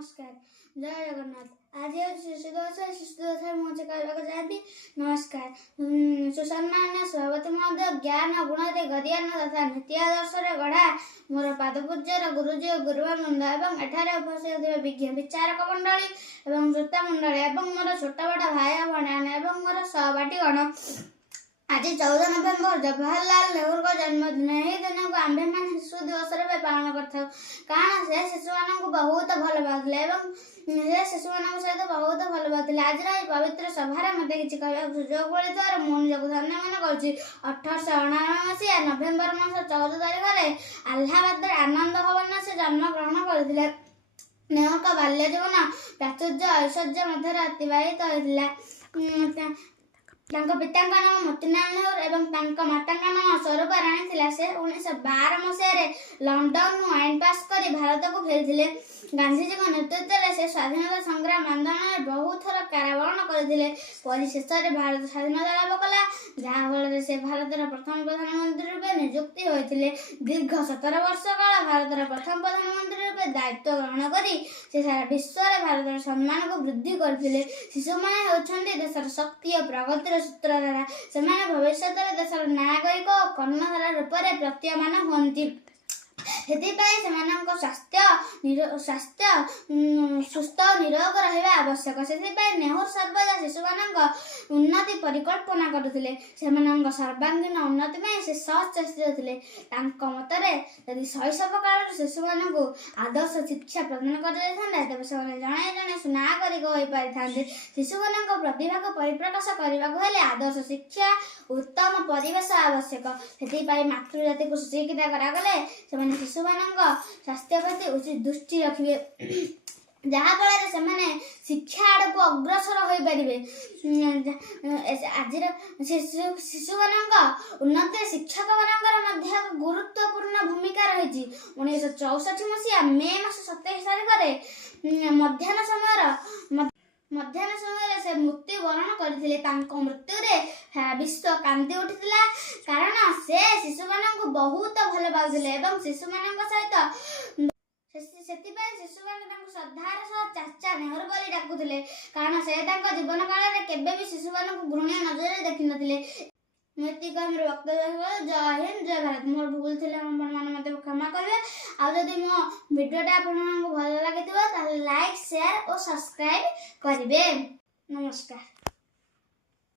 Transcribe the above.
नमस्कार जय जगन्नाथ। आज शिशु दिवस मुझे कहवाक चाहती। नमस्कार। सुसम्मान्य सभापति महोदय, ज्ञान गुण गरियान तथा नीति आदर्श गढ़ा मोर पादपूज्यर गुरुजी और गुरुमा वृंद एवं एठारे उपस्थित विज्ञ विचारक मंडली एवं श्रोता मंडली एवं मोर छोट बड़ भाई भण एवं मोर सहपाठीगण, आज 14 नवेम्बर जवाहरलाल नेहरू का जन्मदिन। यही दिन को आम्भे मैंने शिशु दिवस पालन कर कारण से शिशु मान बहुत भल पाते से शिशु मान सहित बहुत भल पाते। आज पवित्र सभार मत कि सुजोग मिलता मुझे धन्यवाद करुच्ची। 1899 मसीहा नवेम्बर मास 14 तारिख में आह्लाबाद आनंद भवन से जन्म ग्रहण करते। नेहरू का बाल्य जीवन प्राचुर्य ऐश्वर्य मध्य अतिबाहित होता। पिता नाम मोतीलाल नेहरू एवं माता नाम स्वरूपा राणी थिला। से 1912 मसीह लंडन आईन पास कर भारत को फेरी। गांधीजी नेतृत्व में से स्वाधीनता संग्राम आंदोलन में बहुत थर कारावरण करते। परिशेष भारत स्वाधीनता लाभ कला, जहाँफल से भारत प्रथम प्रधानमंत्री रूपे नियुक्ति होते। दीर्घ 17 वर्ष काल भारत प्रथम प्रधानमंत्री रूपे दायित्व ग्रहण कर सारा विश्व में भारत सम्मान को वृद्धि करते। शिशु मैंने होती देशर शक्ति और प्रगतिर सूत्रधारा। से भविष्य में देशर नागरिक और कर्णधार रूप में प्रतीयमान होती। स्वास्थ्य सुस्थ निरोग रहा आवश्यक। से नेहरू सर्वदा शिशु मान उन्नति परिकल्पना करते। सर्वांगीन उन्नति में से सचेष्टित थे। मतरे यदि शैशव काल शिशु मान आदर्श शिक्षा प्रदान कर तेज से जड़े जड़े सुनागरिक हो पारि था। शिशु मान प्रतिभा को परिप्रकाश करने आदर्श शिक्षा उत्तम परिवेश आवश्यक। से मातृजाति को सुशिक्षित करागले शिशु मान स्वास्थ्य प्रति उचित दृष्टि रखिए, जहाँफल से शिक्षा आड़ को अग्रसर हो पारे। आज शिशु मान उन्नति शिक्षक मान गुरुत्वपूर्ण भूमिका रही। 1964 मसीहा मे मास 27 तारिख मध्याह्न समय से मृत्युवरण करते। मृत्यु विश्व कांति उठिला कारण से शिशु मान बहुत भल पाते। शिशु मान सहित शिशु मान श्रद्धार सह चाचा नेहरू बोली डाकुले कारण से जीवन काल में केबे भी शिशु मान घृण्य नजर देखी नथिले। वक्तव्य जय हिंद जय भारत। मोर भूल थे मत क्षमा करेंगे। आदि मो भिडियोटा आपको भल लगे लाइक शेयर और सब्सक्राइब करेंगे। नमस्कार।